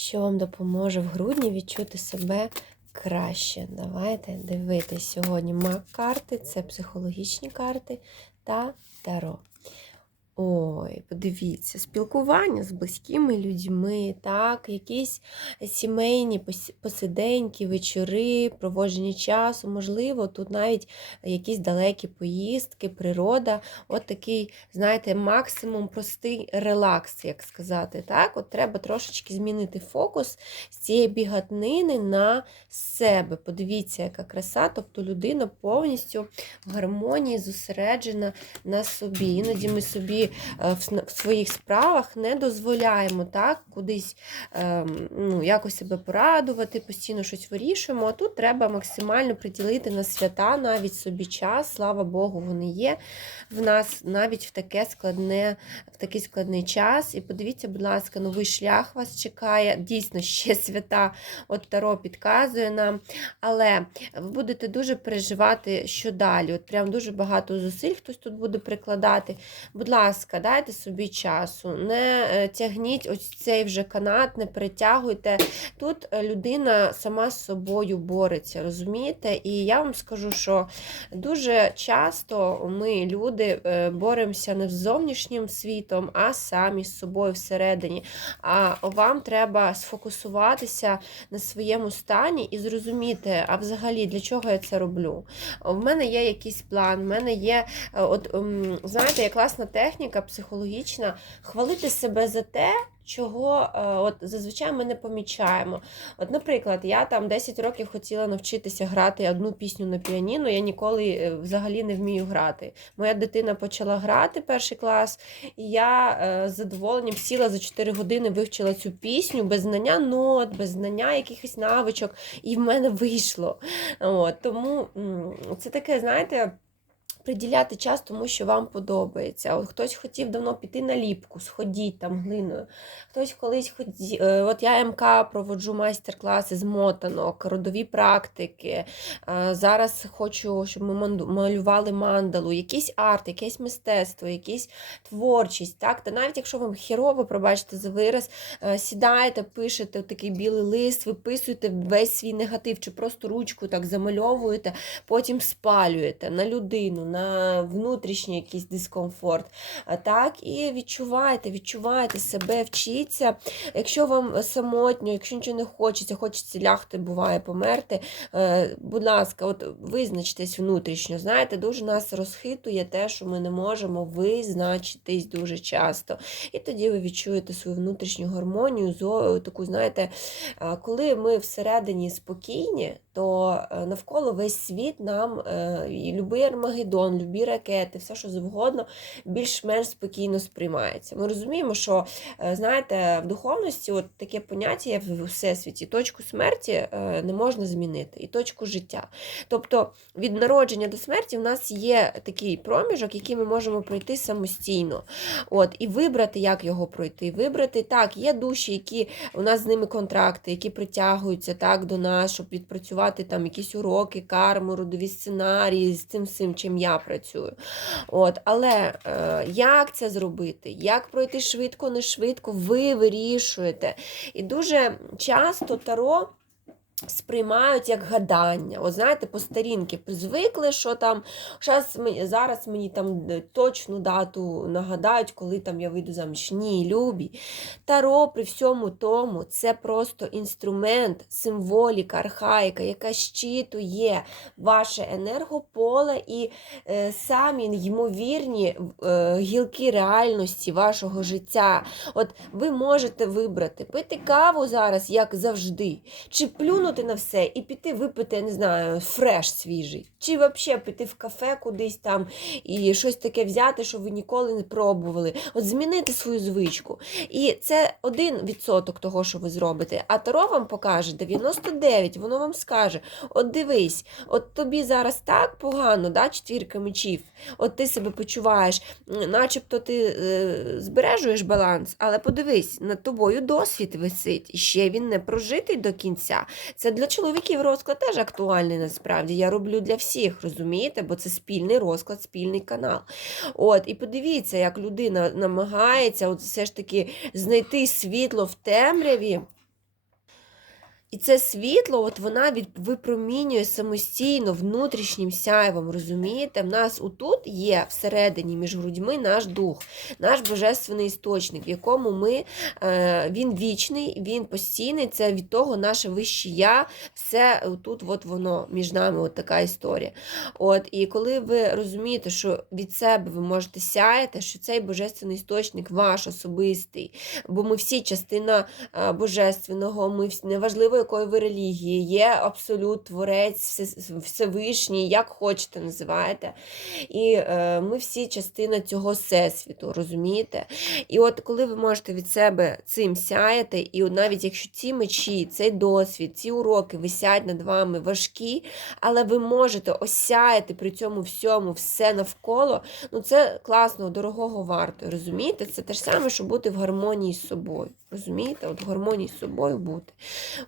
що вам допоможе в грудні відчути себе краще. Давайте дивитись сьогодні мак-карти, це психологічні карти та таро. Ой, подивіться, спілкування з близькими людьми, так, якісь сімейні пос- посиденьки, вечори, проводження часу, можливо, тут навіть якісь далекі поїздки, природа. От такий, знаєте, максимум простий релакс, як сказати. Так? От треба трошечки змінити фокус з цієї бігатнини на себе. Подивіться, яка краса, тобто людина повністю в гармонії зосереджена на собі. Іноді ми собі в в своїх справах не дозволяємо так, кудись ем, ну, якось себе порадувати, постійно щось вирішуємо. А тут треба максимально приділити на свята навіть собі час. Слава Богу, вони є в нас навіть в таке складне, такий складний час. І подивіться, будь ласка, новий шлях вас чекає. Дійсно, ще свята от Таро підказує нам. Але ви будете дуже переживати, що далі. От прям дуже багато зусиль хтось тут буде прикладати. Будь ласка, дайте собі часу, не е, тягніть ось цей вже канат, не перетягуйте. Тут е, людина сама з собою бореться, розумієте? І я вам скажу, що дуже часто ми, люди, е, боремося не з зовнішнім світом, а самі з собою всередині. А вам треба сфокусуватися на своєму стані і зрозуміти, а взагалі для чого я це роблю. В мене є якийсь план, в мене є, е, от ем, знаєте, є класна техніка психологічна, хвалити себе за те. Чого е, от зазвичай ми не помічаємо. От, наприклад, я там 10 років хотіла навчитися грати одну пісню на піаніно, я ніколи е, взагалі не вмію грати. Моя дитина почала грати перший клас, і я е, з задоволенням сіла за 4 години, вивчила цю пісню без знання нот, без знання якихось навичок, і в мене вийшло. От, тому це таке, знаєте. Приділяти час тому, що вам подобається. От хтось хотів давно піти на ліпку, сходіть там глиною. Хтось колись ході... е, От я МК проводжу майстер-класи з мотанок, родові практики. Е, Зараз хочу, щоб ми малювали мандалу, якийсь арт, якесь мистецтво, якісь творчість. Так? Та навіть якщо вам хірово, пробачте за вираз, е, сідаєте, пишете такий білий лист, виписуєте весь свій негатив, чи просто ручку так замальовуєте, потім спалюєте на людину, на внутрішній якийсь дискомфорт. Так, і відчуваєте, відчуваєте себе, вчіться. Якщо вам самотньо, якщо нічого не хочеться, хочеться лягти, буває померти. е, Будь ласка, от визначтесь внутрішньо. Знаєте, дуже нас розхитує те, що ми не можемо визначитись дуже часто. І тоді ви відчуєте свою внутрішню гармонію, таку, знаєте, коли ми всередині спокійні, то е, навколо весь світ нам, е, і любий Армагеддон, любі ракети, все що завгодно, більш-менш спокійно сприймається. Ми розуміємо, що е, знаєте, в духовності от таке поняття в всесвіті: точку смерті е, не можна змінити, і точку життя. Тобто від народження до смерті в нас є такий проміжок, який ми можемо пройти самостійно. От, І вибрати, як його пройти. Вибрати так, є душі, які у нас з ними контракти, які притягуються так до нас, щоб відпрацювати там якісь уроки, карму, родові сценарії з цим всім, чим я працюю. От, Але е, як це зробити? Як пройти швидко, не швидко, ви вирішуєте. І дуже часто таро. Сприймають як гадання. От знаєте, по старінки звикли, що там щас, мені- зараз мені там е, точну дату нагадають, коли там я вийду заміж. Ні, любі. Таро при всьому тому це просто інструмент, символіка, архаїка, яка щитує ваше енергополе і е, самі ймовірні е, гілки реальності вашого життя. От ви можете вибрати пити каву зараз, як завжди, чи плюнути на все і піти випити, не знаю, фреш свіжий, чи взагалі піти в кафе кудись там і щось таке взяти, що ви ніколи не пробували. От змінити свою звичку. І це один відсоток того, що ви зробите. А Таро вам покаже 99, воно вам скаже: от дивись, от тобі зараз так погано, да, четвірка мечів, от ти себе почуваєш, начебто ти е, збережуєш баланс, але подивись, над тобою досвід висить, і ще він не прожитий до кінця. Це для чоловіків розклад теж актуальний насправді. Я роблю для всіх, розумієте? Бо це спільний розклад, спільний канал. От, і подивіться, як людина намагається от все ж таки знайти світло в темряві. І це світло, от вона від, випромінює самостійно внутрішнім сяйвом. Розумієте? В нас отут є всередині між грудьми наш дух, наш божественний істочник, в якому ми, е, він вічний, він постійний. Це від того наше вище я. Все тут от воно між нами от така історія. От, І коли ви розумієте, що від себе ви можете сяяти, що цей божественний істочник ваш особистий, бо ми всі частина е, божественного, ми всі, неважливо, якої ви релігії, є абсолют, творець, Всевишній, як хочете називаєте. І е, ми всі частина цього всесвіту, розумієте? І от коли ви можете від себе цим сяяти, і навіть якщо ці мечі, цей досвід, ці уроки висять над вами важкі, але ви можете осяяти при цьому всьому все навколо, ну це класно, дорогого варто. Розумієте? Це те ж саме, що бути в гармонії з собою. Розумієте? От гармонії з собою бути.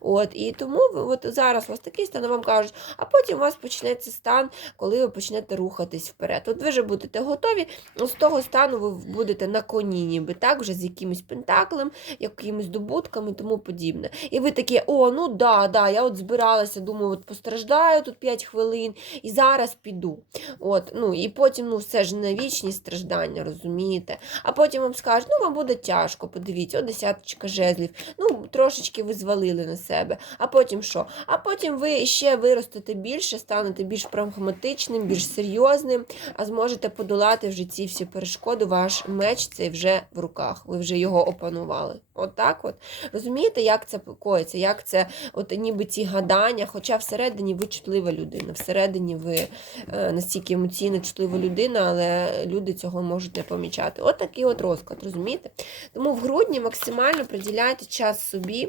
От, і тому ви от зараз у вас такий стан, вам кажуть, а потім у вас почнеться стан, коли ви почнете рухатись вперед. От ви вже будете готові, з того стану ви будете на коні, ніби так, вже з якимось пентаклем, якимись здобутками і тому подібне. І ви такі, о, ну да, да, я от збиралася, думаю, от постраждаю тут 5 хвилин і зараз піду. От, ну, І потім ну, все ж не вічні страждання, розумієте? А потім вам скажуть, ну вам буде тяжко, подивіться, о, десяточка жезлів, ну трошечки ви звалили на себе. А потім що? А потім ви ще виростете більше, станете більш прагматичним, більш серйозним, а зможете подолати вже ці всі перешкоди. Ваш меч цей вже в руках, ви вже його опанували. От от. Розумієте, як це коїться, як це от ніби ці гадання, хоча всередині ви чутлива людина, всередині ви е, настільки емоційно чутлива людина, але люди цього можуть не помічати. От такий от розклад, розумієте? Тому в грудні максимально приділяйте час собі.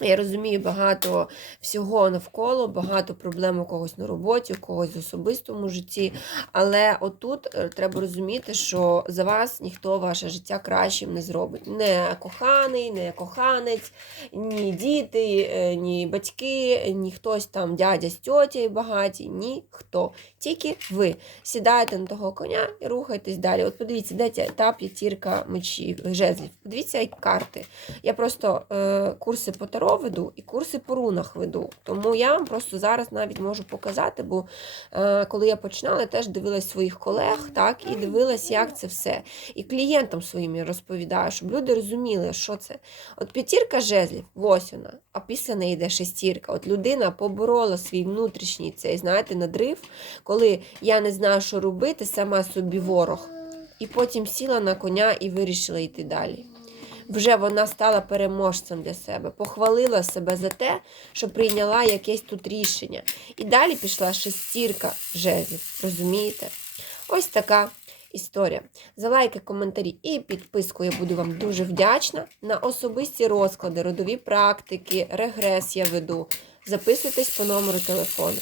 Я розумію багато всього навколо, багато проблем у когось на роботі, у когось в особистому житті. Але отут е, треба розуміти, що за вас ніхто ваше життя кращим не зробить. Не коханий, не коханець, ні діти, е, ні батьки, ні хтось там дядя з тьотєю багаті, ніхто. Тільки ви сідаєте на того коня і рухаєтесь далі. От подивіться, де ця та п'ятірка мечів, жезлів. Подивіться, які карти. Я просто е, курси по таро веду і курси по рунах веду. Тому я вам просто зараз навіть можу показати, бо е, коли я починала, я теж дивилась своїх колег, так, і дивилась, як це все. І клієнтам своїм я розповідаю, щоб люди розуміли, що це. От п'ятірка жезлів, ось вона, а після неї йде шестірка. От людина поборола свій внутрішній цей, знаєте, надрив, коли я не знаю, що робити, сама собі ворог. І потім сіла на коня і вирішила йти далі вже вона стала переможцем для себе, похвалила себе за те, що прийняла якесь тут рішення. І далі пішла шестірка жезлів. Розумієте? Ось така історія. За лайки, коментарі і підписку я буду вам дуже вдячна. На особисті розклади, родові практики, регрес я веду. Записуйтесь по номеру телефону.